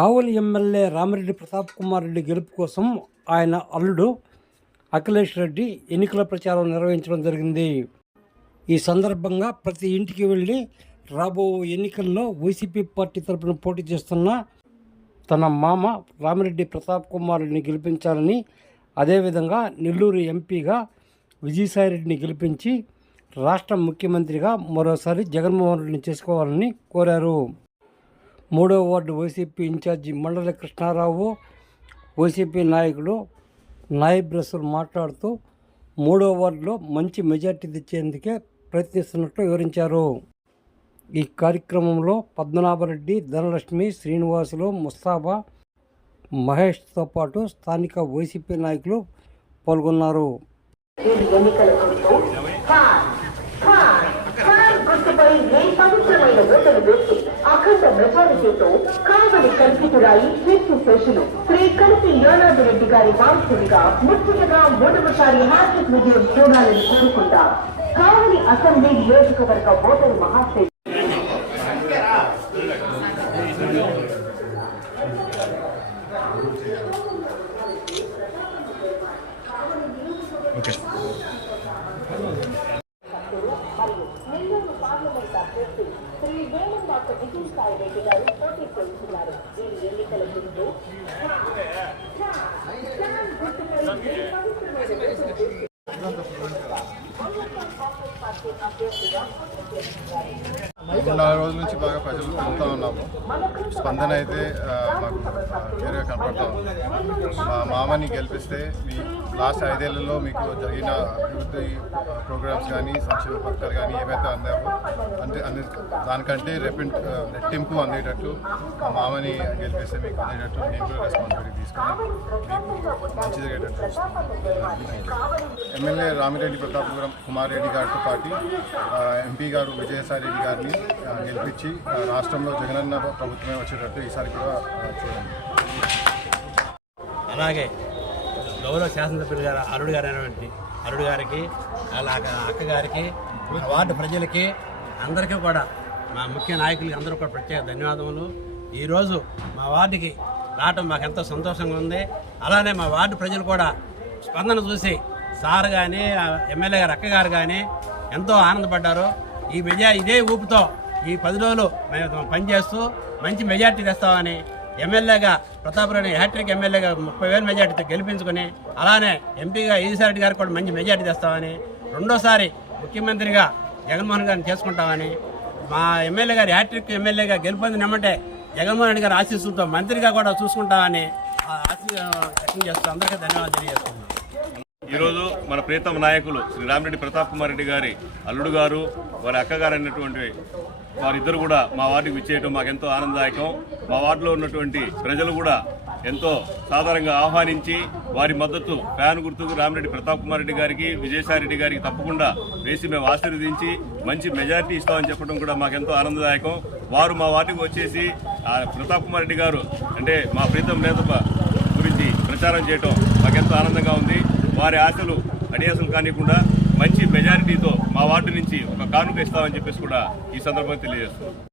కావలి MLA Ramireddy Pratap Kumar Reddy గెలుపు కోసం ఆయన అల్లుడు అఖిలేష్ రెడ్డి ఎన్నికల ప్రచారం నిర్వహించడం జరిగింది. ఈ సందర్భంగా ప్రతి ఇంటికి వెళ్ళి రాబో ఎన్నికల్లో వైసీపీ పార్టీ తరపున పోటీ చేస్తున్న తన మామ రామిరెడ్డి ప్రతాప్ కుమార్ రెడ్డిని గెలిపించాలని, అదేవిధంగా నెల్లూరు ఎంపీగా విజయసాయిరెడ్డిని గెలిపించి రాష్ట్ర ముఖ్యమంత్రిగా మరోసారి జగన్మోహన్ రెడ్డిని చేసుకోవాలని కోరారు. 3వ వార్డు వైసీపీ ఇన్ఛార్జి మండలి కృష్ణారావు, వైసీపీ నాయకుడు నాయిబ్ రసూల్ మాట్లాడుతూ 3వ వార్డులో మంచి మెజార్టీ తెచ్చేందుకే ప్రయత్నిస్తున్నట్లు వివరించారు. ఈ కార్యక్రమంలో పద్మనాభరెడ్డి, ధనలక్ష్మి, శ్రీనివాసులు, ముస్తాఫా, మహేష్తో పాటు స్థానిక వైసీపీ నాయకులు పాల్గొన్నారు. అఖండ మెజారిటీతో కావలి కల్పితురాయి కీర్తి శేషులు శ్రీ కలిసి యానాదిరెడ్డి గారి వారసుడిగా ముఖ్యంగా 3వసారి హ్యాట్రిక్ విజయం చూడాలని కోరుకుంటా కావలి అసెంబ్లీ నియోజకవర్గ ఓటరు మహాశయ నెల్లూరు పార్లమెంట్ అభ్యర్థి శ్రీ వేలంబాక విజయసాయిరెడ్డి గారు పోటీ చేస్తున్నారు. ఈ ఎన్నికల ముందు మూడు 4 రోజుల నుంచి బాగా ప్రజలు తిరుగుతూ ఉన్నాము. స్పందన అయితే మాకు క్లియర్గా కనపడతా ఉంది. మా మామని గెలిపిస్తే మీ లాస్ట్ 5 ఏళ్లలో మీకు జరిగిన అభివృద్ధి ప్రోగ్రామ్స్ కానీ సంక్షేమ పథకాలు కానీ ఏవైతే అందామో దానికంటే రెట్టింపు అందేటట్లు మా మామని గెలిపిస్తే మీకు అందేటట్లు నేను కూడా రెస్పాన్సిబిలిటీ తీసుకుని మీకు మంచి జరిగేటట్లు ఎమ్మెల్యే రామిరెడ్డి ప్రతాప్ కుమార్ రెడ్డి గారితో పాటు ఎంపీ గారు విజయసాయిరెడ్డి గారిని గెలిపించి రాష్ట్రంలో జగనన్న ప్రభుత్వమే వచ్చేటట్టు ఈసారి కూడా చూడండి. అలాగే గౌరవ శాసనసభ్యులు గారు అల్లుడు గారికి అలాగే అక్కగారికి వార్డు ప్రజలకి అందరికీ కూడా మా ముఖ్య నాయకులకి అందరూ కూడా ప్రత్యేక ధన్యవాదములు. ఈరోజు మా వార్డుకి రావటం మాకు ఎంతో సంతోషంగా ఉంది. అలానే మా వార్డు ప్రజలు కూడా స్పందన చూసి సార్ కానీ ఎమ్మెల్యే గారు అక్కగారు కానీ ఎంతో ఆనందపడ్డారు. ఇదే ఊపుతో ఈ 10 రోజులు మేము పనిచేస్తూ మంచి మెజార్టీ తెస్తామని ఎమ్మెల్యేగా ప్రతాపరెడ్డి హ్యాట్రిక్ ఎమ్మెల్యేగా 30,000 మెజార్టీతో గెలిపించుకొని, అలానే ఎంపీగా విజయసాయిరెడ్డి గారికి కూడా మంచి మెజార్టీ తెస్తామని, రెండోసారి ముఖ్యమంత్రిగా జగన్మోహన్ గారిని చేసుకుంటామని, మా ఎమ్మెల్యే గారి హ్యాట్రిక్ ఎమ్మెల్యేగా గెలుపొందినమంటే జగన్మోహన్ రెడ్డి గారి ఆశీస్సులతో మంత్రిగా కూడా చూసుకుంటామని వ్యక్తం చేస్తూ అందరికీ ధన్యవాదాలు తెలియజేస్తున్నాను. ఈరోజు మన ప్రీతమ నాయకులు శ్రీ రామిరెడ్డి ప్రతాప్ కుమార్ రెడ్డి గారి అల్లుడు గారు, వారి అక్కగారు అయినటువంటి వారిద్దరు కూడా మా వార్డుకి విచ్చేయడం మాకెంతో ఆనందదాయకం. మా వార్డులో ఉన్నటువంటి ప్రజలు కూడా ఎంతో సాధారణంగా ఆహ్వానించి వారి మద్దతు ఫ్యాన్ గుర్తుకు రామిరెడ్డి ప్రతాప్ కుమార్ రెడ్డి గారికి, విజయసాయిరెడ్డి గారికి తప్పకుండా వేసి మేము ఆశీర్వదించి మంచి మెజారిటీ ఇస్తామని చెప్పడం కూడా మాకెంతో ఆనందదాయకం. వారు మా వార్డుకి వచ్చేసి ప్రతాప్ కుమార్ రెడ్డి గారు అంటే మా ప్రీతం నేత గురించి ప్రచారం చేయడం మాకెంతో ఆనందంగా ఉంది. వారి ఆశలు అడియాసలు కానికుండా మంచి మెజారిటీతో మా వార్డు నుంచి ఒక కానుక ఇస్తామని చెప్పేసి కూడా ఈ సందర్భంగా తెలియజేస్తున్నాం.